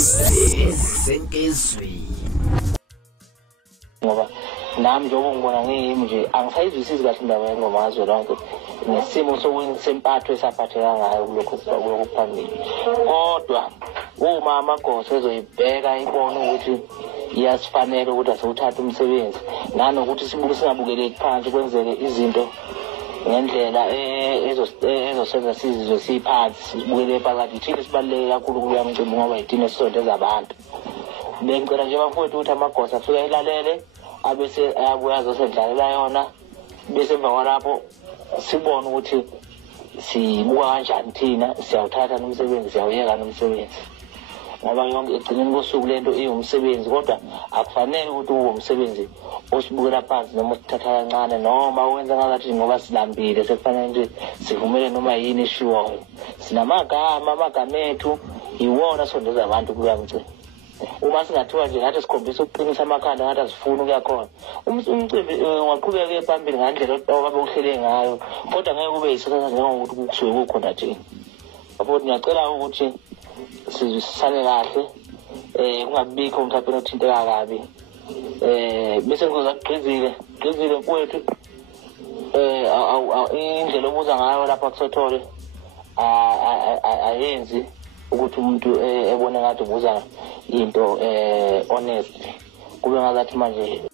Senkezweni ngoba nami njengoba ngibona ngiyimi nje angisayizwisisi kahle indaba yengoma yazo lonke nesimo sempatho esaphatheka ngayo kulokho phambili kodwa uma amagosa ezoyibheka ibone ukuthi iyasifanele ukuthi asiwuthathe umsebenzi nanokuthi sibuke singabukeleki phansi kwenzeke izinto ngendlela ezosenza sizizwe siphansi sibukele phakathi thina sibaluleke kakhulu kuya mcimbi ngoba yithina esisondeza abantu bengicela nje bafowethu ukuthi amagosa afike elalele abese abuya azosendlalela yona bese emva kwalapho sibone ukuthi sibuka kanjani thina siyawuthatha nomsebenzi siyawuyeka nomsebenzi ngoba yonke egcineni kosuku lento iyumsebenzi kodwa akufanele ukuthi ube umsebenzi osibukela phansi noma usithatha kancane noma wenza ngathi ngoba silambile sekufanele nje sivumele noma yini eshiwo sinamagama ethu iwona sondeza abantu kuya mcimbi uma singathiwa nje ngathi sikhombisa ukuqinisa amakhanda ngathi asifuna ukuya khona umcimbi ungaqhubeka phambili ngandlela obabe uhlele ngayo kodwa ngeke kube yisona njengokuthi kusuke kukhona thina abona ngiyacela ukuthi sizwisane kahle kungabikho mhlawumbe othinteka kabi bese ngizaqhizile mfowethu indlela obuza ngayo lapha kusothole ayenzi ukuthi umuntu ebone ngathi ubuza into honest kube ngathi manje